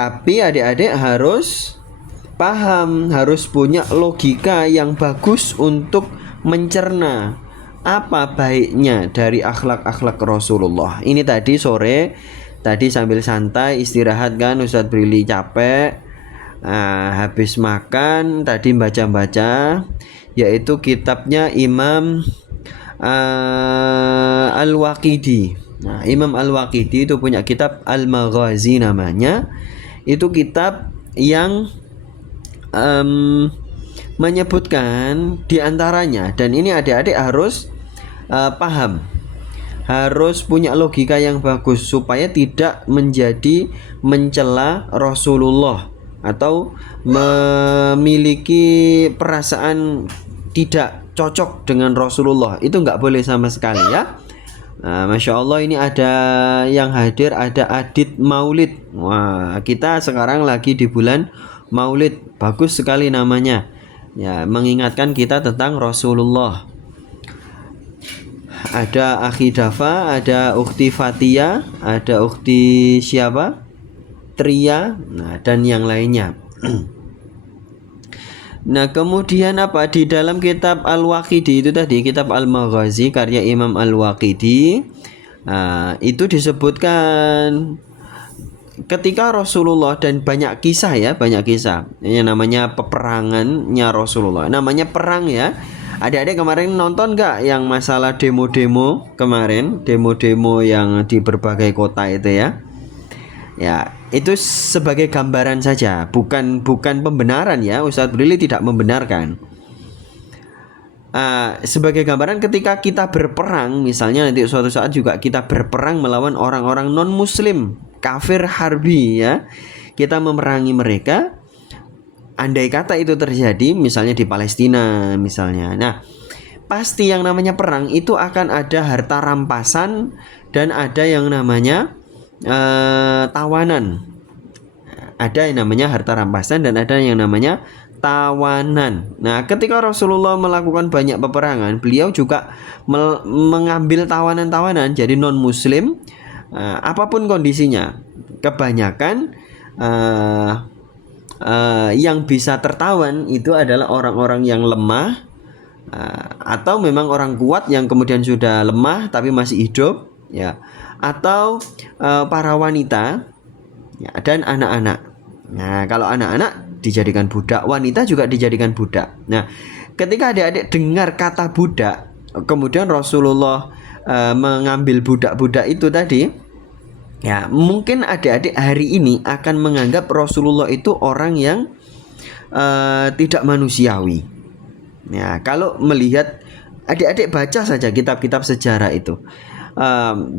Tapi adik-adik harus paham, harus punya logika yang bagus untuk mencerna apa baiknya dari akhlak-akhlak Rasulullah. Ini tadi sore, tadi sambil santai istirahat kan, Ustadz Brili capek. Habis makan tadi baca-baca, yaitu kitabnya Imam Al-Waqidi. Nah, Imam Al-Waqidi itu punya kitab Al-Maghazi namanya. Itu kitab yang menyebutkan diantaranya, dan ini adik-adik harus paham, harus punya logika yang bagus supaya tidak menjadi mencela Rasulullah atau memiliki perasaan tidak cocok dengan Rasulullah. Itu nggak boleh sama sekali ya. Nah, Masya Allah, ini ada yang hadir, ada Adit Maulid. Wah, kita sekarang lagi di bulan Maulid, bagus sekali namanya. Ya, mengingatkan kita tentang Rasulullah. Ada Akhi Dafa, ada Ukhti Fatia, ada Ukhti siapa? Tria, nah, dan yang lainnya. Nah, kemudian apa di dalam kitab Al-Waqidi itu tadi, kitab Al-Maghazi karya Imam Al-Waqidi, itu disebutkan ketika Rasulullah, dan banyak kisah ya, banyak kisah. Yang namanya peperangannya Rasulullah, namanya perang ya. Adik-adik kemarin nonton gak yang masalah demo-demo kemarin, demo-demo yang di berbagai kota itu ya? Ya, itu sebagai gambaran saja, bukan pembenaran ya. Ustadz Brili tidak membenarkan. Sebagai gambaran ketika kita berperang, misalnya nanti suatu saat juga kita berperang melawan orang-orang non-muslim, kafir harbi ya, kita memerangi mereka. Andai kata itu terjadi misalnya di Palestina misalnya, nah pasti yang namanya perang itu akan ada harta rampasan dan ada yang namanya tawanan. Ada yang namanya harta rampasan dan ada yang namanya tawanan. Nah, ketika Rasulullah melakukan banyak peperangan, beliau juga mengambil tawanan-tawanan jadi non-muslim, apapun kondisinya. Kebanyakan yang bisa tertawan itu adalah orang-orang yang lemah, atau memang orang kuat yang kemudian sudah lemah tapi masih hidup ya, atau para wanita ya, dan anak-anak. Nah, kalau anak-anak dijadikan budak, wanita juga dijadikan budak. Nah, ketika adik-adik dengar kata budak, kemudian Rasulullah mengambil budak-budak itu tadi, ya mungkin adik-adik hari ini akan menganggap Rasulullah itu orang yang tidak manusiawi. Ya, kalau melihat, adik-adik baca saja kitab-kitab sejarah itu,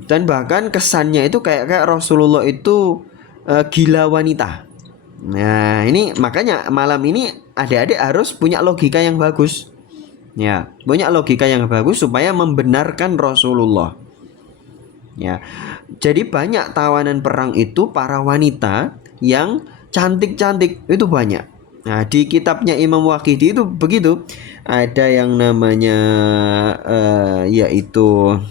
dan bahkan kesannya itu kayak Rasulullah itu gila wanita. Nah, ini makanya malam ini adik-adik harus punya logika yang bagus. Ya, punya logika yang bagus supaya membenarkan Rasulullah. Ya. Jadi banyak tawanan perang itu para wanita yang cantik-cantik, itu banyak. Nah, di kitabnya Imam Waqidi itu begitu. Ada yang namanya yaitu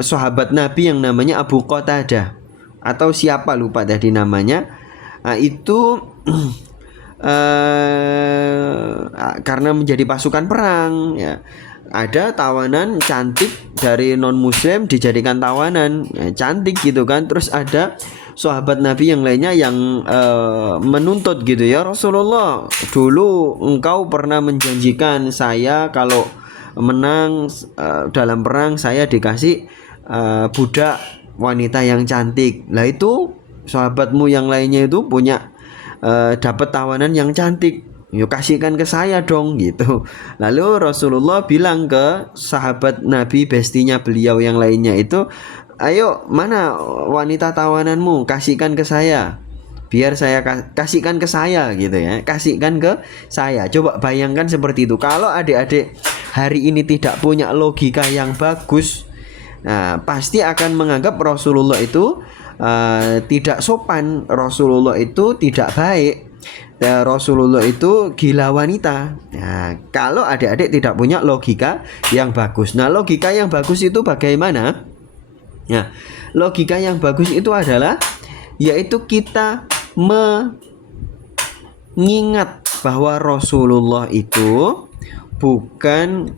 sahabat Nabi yang namanya Abu Qatadah atau siapa lupa tadi namanya. Itu karena menjadi pasukan perang ya, ada tawanan cantik dari non muslim dijadikan tawanan ya, cantik gitu kan. Terus ada sahabat Nabi yang lainnya yang menuntut gitu ya, Rasulullah, dulu engkau pernah menjanjikan saya kalau menang dalam perang saya dikasih budak wanita yang cantik. Lah itu sahabatmu yang lainnya itu punya dapat tawanan yang cantik, yuk kasihkan ke saya dong gitu. Lalu Rasulullah bilang ke sahabat Nabi bestinya beliau yang lainnya itu, ayo mana wanita tawananmu, kasihkan ke saya, biar saya kasihkan ke saya gitu ya, kasihkan ke saya. Coba bayangkan seperti itu. Kalau adik-adik hari ini tidak punya logika yang bagus, nah pasti akan menganggap Rasulullah itu tidak sopan, Rasulullah itu tidak baik, Rasulullah itu gila wanita. Nah, kalau adik-adik tidak punya logika yang bagus. Nah, logika yang bagus itu bagaimana? Nah, logika yang bagus itu adalah yaitu kita mengingat bahwa Rasulullah itu bukan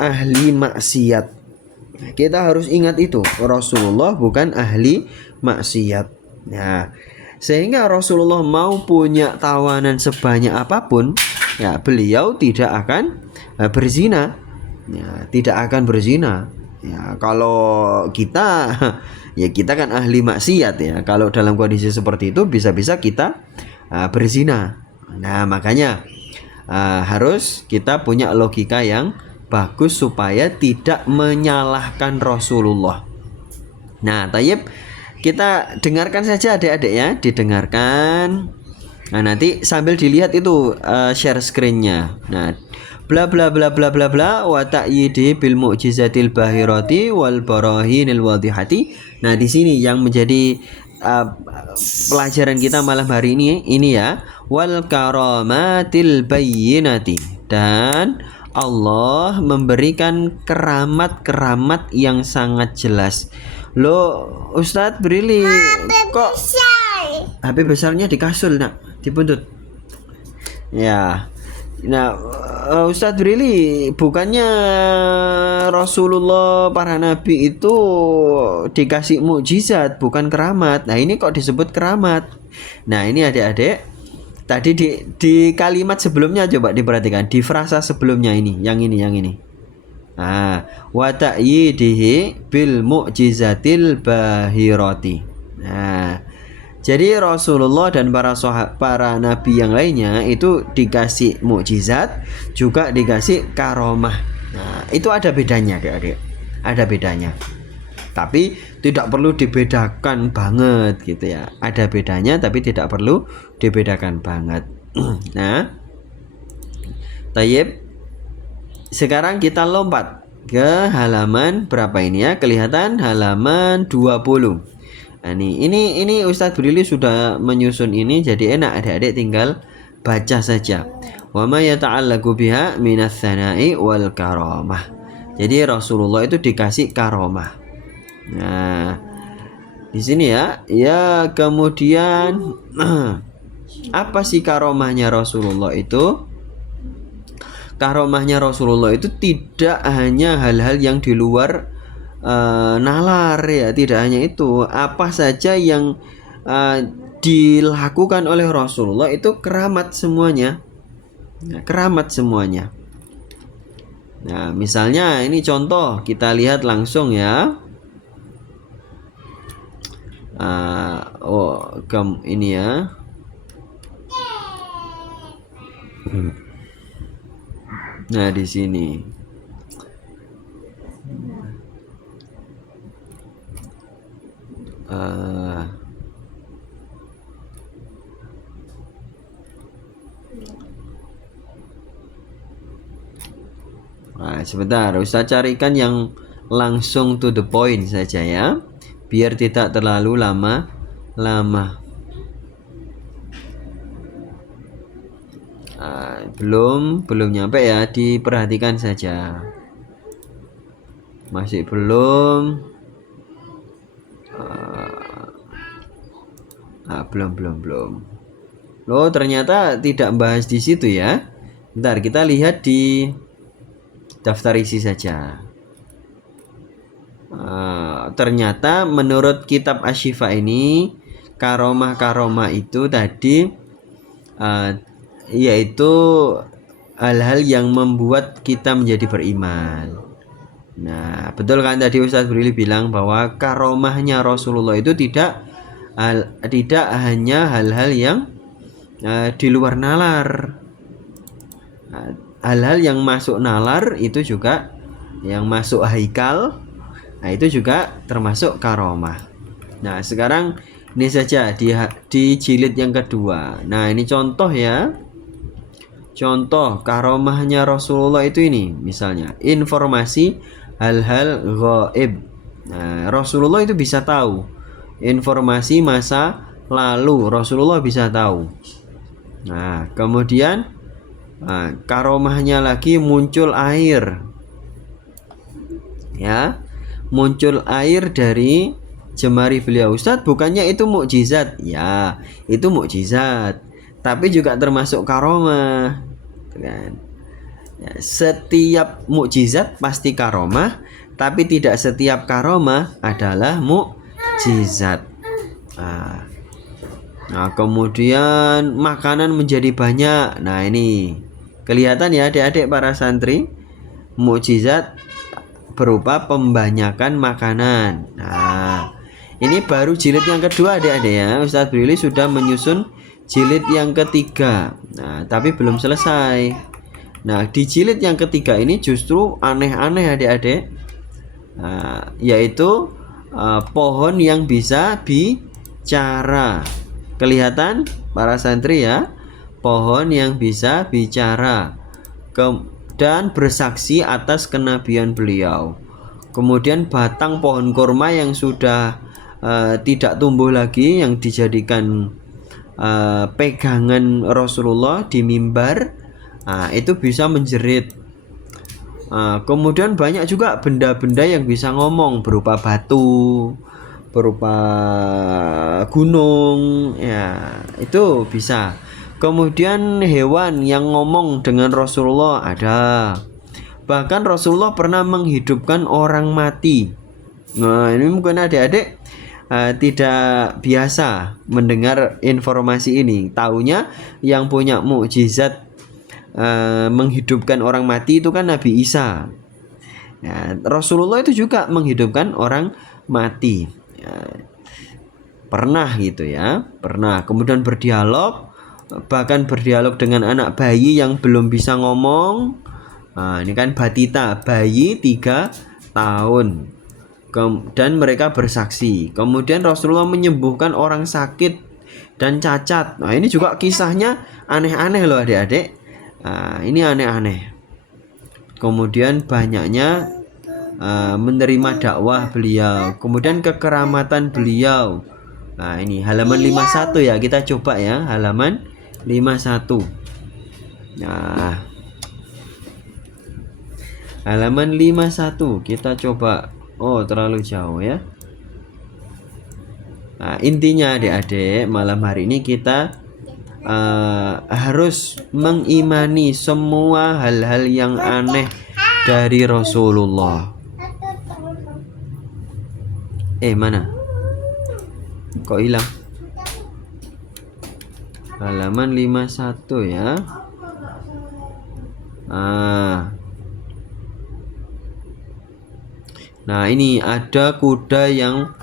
ahli maksiat. Kita harus ingat itu, Rasulullah bukan ahli maksiat. Nah, sehingga Rasulullah mau punya tawanan sebanyak apapun, ya beliau tidak akan berzina. Ya, tidak akan berzina. Ya, kalau kita ya kita kan ahli maksiat ya. Kalau dalam kondisi seperti itu bisa-bisa kita berzina. Nah, makanya harus kita punya logika yang bagus supaya tidak menyalahkan Rasulullah. Nah, tayyib, kita dengarkan saja adik-adik ya, didengarkan. Nah, nanti sambil dilihat itu share screen-nya. Nah, bla bla bla bla bla bla wa ta'yidi bil mu'jizatil bahirati wal barahinil wadihati. Nah, di sini yang menjadi pelajaran kita malam hari ini ya, wal karamatil bayyinati, dan Allah memberikan keramat-keramat yang sangat jelas. Loh, Ustadz Brili kok HP besarnya di kasur nak, dibuntut. Ya. Nah, Ustadz Brili, bukannya Rasulullah para nabi itu dikasih mukjizat bukan keramat. Nah, ini kok disebut keramat. Nah, ini adik-adik, tadi di kalimat sebelumnya coba diperhatikan, di frasa sebelumnya ini, yang ini. Nah, wa ta'yidihi bil mu'jizatil bahirati. Nah, jadi Rasulullah dan para nabi yang lainnya itu dikasih mukjizat, juga dikasih karomah. Nah, itu ada bedanya, adik-adik. Ada bedanya. Tapi tidak perlu dibedakan banget gitu ya. Ada bedanya tapi tidak perlu dibedakan banget. Nah, tayyib. Sekarang kita lompat ke halaman berapa ini ya? Kelihatan halaman 20. Nah, ini Ustadz Brili sudah menyusun ini, jadi enak adik-adik tinggal baca saja. Wa ma yata'allaqu biha minas tsana'i wal karamah. Jadi Rasulullah itu dikasih karomah. Nah, di sini ya, kemudian apa sih karomahnya Rasulullah itu? Karomahnya Rasulullah itu tidak hanya hal-hal yang di luar nalar ya, tidak hanya itu, apa saja yang dilakukan oleh Rasulullah itu keramat semuanya. Keramat semuanya. Nah, misalnya ini contoh, kita lihat langsung ya. Ini ya. Nah, di sini. Nah, sebentar, Ustaz carikan yang langsung to the point saja ya, biar tidak terlalu lama. Belum nyampe ya, diperhatikan saja. Masih belum. Belum. Loh, ternyata tidak bahas di situ ya. Bentar, kita lihat di daftar isi saja. Ternyata menurut kitab Asy-Syifa ini, karomah itu tadi yaitu hal-hal yang membuat kita menjadi beriman. Nah, betul kan tadi Ustadz Brili bilang bahwa karomahnya Rasulullah itu tidak hanya hal-hal yang di luar nalar. Hal-hal yang masuk nalar itu juga, yang masuk haikal, nah itu juga termasuk karomah. Nah, sekarang ini saja di jilid yang kedua. Nah, ini contoh ya. Contoh karomahnya Rasulullah itu ini, misalnya informasi hal-hal ghaib. Nah, Rasulullah itu bisa tahu informasi masa lalu, Rasulullah bisa tahu. Nah, kemudian karomahnya lagi muncul air. Ya, muncul air dari jemari beliau. Ustadz, bukannya itu mukjizat? Ya, itu mukjizat, tapi juga termasuk karomah, kan? Ya, setiap mukjizat pasti karomah, tapi tidak setiap karomah adalah mukjizat. Nah, kemudian makanan menjadi banyak. Nah, ini kelihatan ya adik-adik para santri, mukjizat berupa pembanyakan makanan. Nah, ini baru jilid yang kedua adik-adik ya. Ustadz Brili sudah menyusun jilid yang ketiga. Nah, tapi belum selesai. Nah, di jilid yang ketiga ini justru aneh-aneh adik-adik. Nah, yaitu pohon yang bisa bicara. Kelihatan para santri ya, pohon yang bisa bicara dan bersaksi atas kenabian beliau. Kemudian batang pohon kurma yang sudah tidak tumbuh lagi, yang dijadikan pegangan Rasulullah di mimbar, itu bisa menjerit. Kemudian banyak juga benda-benda yang bisa ngomong, berupa batu, berupa gunung, ya itu bisa. Kemudian hewan yang ngomong dengan Rasulullah ada. Bahkan Rasulullah pernah menghidupkan orang mati. Nah, ini mungkin adik-adik tidak biasa mendengar informasi ini. Taunya yang punya mukjizat menghidupkan orang mati itu kan Nabi Isa. Ya, Rasulullah itu juga menghidupkan orang mati. Ya, pernah gitu ya, pernah. Kemudian berdialog, bahkan berdialog dengan anak bayi yang belum bisa ngomong. Nah, ini kan batita, bayi 3 tahun. Dan mereka bersaksi. Kemudian Rasulullah menyembuhkan orang sakit dan cacat. Nah, ini juga kisahnya aneh-aneh loh adik-adik. Nah, ini aneh-aneh. Kemudian banyaknya menerima dakwah beliau, kemudian kekeramatan beliau. Nah, ini halaman 51 ya, kita coba ya, halaman 51. Nah, halaman 51 kita coba. Oh, terlalu jauh ya. Nah, intinya adik-adik, malam hari ini kita harus mengimani semua hal-hal yang aneh dari Rasulullah. Mana? Kok hilang? Halaman 51 ya. Nah, ini ada kuda yang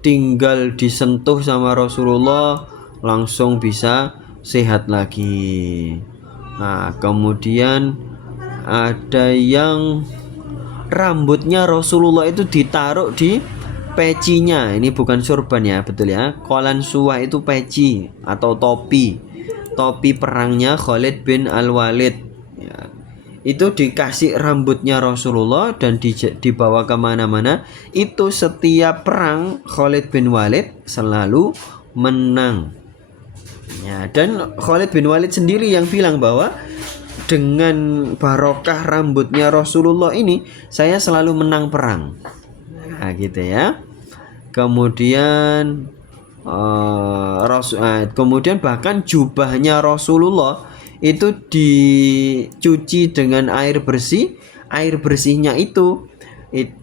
tinggal disentuh sama Rasulullah langsung bisa sehat lagi. Nah, kemudian ada yang rambutnya Rasulullah itu ditaruh di pecinya. Ini bukan surban ya, betul ya. Qolan suwa itu peci atau topi. Topi perangnya Khalid bin Al-Walid ya. Itu dikasih rambutnya Rasulullah dan dibawa kemana-mana. Itu setiap perang Khalid bin Walid selalu menang ya. Dan Khalid bin Walid sendiri yang bilang bahwa dengan barokah rambutnya Rasulullah ini saya selalu menang perang. Nah, gitu ya. Kemudian kemudian bahkan jubahnya Rasulullah itu dicuci dengan air bersih. Air bersihnya itu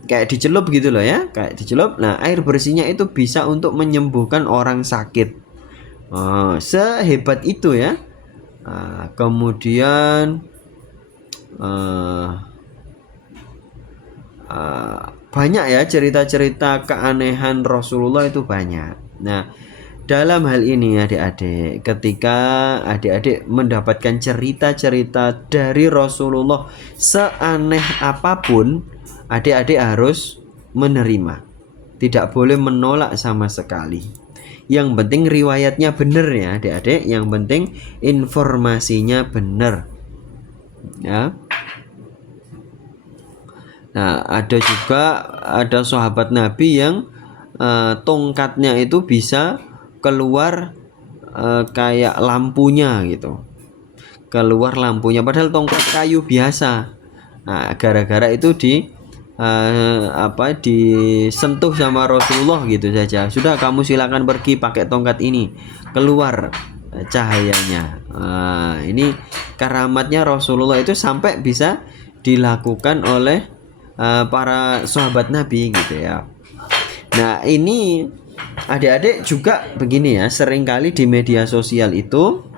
kayak dicelup gitu loh ya, kayak dicelup. Nah, air bersihnya itu bisa untuk menyembuhkan orang sakit. Sehebat itu ya. Kemudian banyak ya cerita-cerita keanehan Rasulullah itu banyak. Nah, dalam hal ini adik-adik, ketika adik-adik mendapatkan cerita-cerita dari Rasulullah seaneh apapun, adik-adik harus menerima. Tidak boleh menolak sama sekali. Yang penting riwayatnya benar ya adik-adik. Yang penting informasinya benar ya. Nah, ada sahabat Nabi yang tongkatnya itu bisa keluar kayak lampunya gitu. Keluar lampunya padahal tongkat kayu biasa. Nah, gara-gara itu disentuh sama Rasulullah gitu saja. Sudah, kamu silakan pergi pakai tongkat ini, keluar cahayanya. Ini karamatnya Rasulullah itu sampai bisa dilakukan oleh para sahabat Nabi gitu ya. Nah, ini adik-adik juga begini ya, seringkali di media sosial itu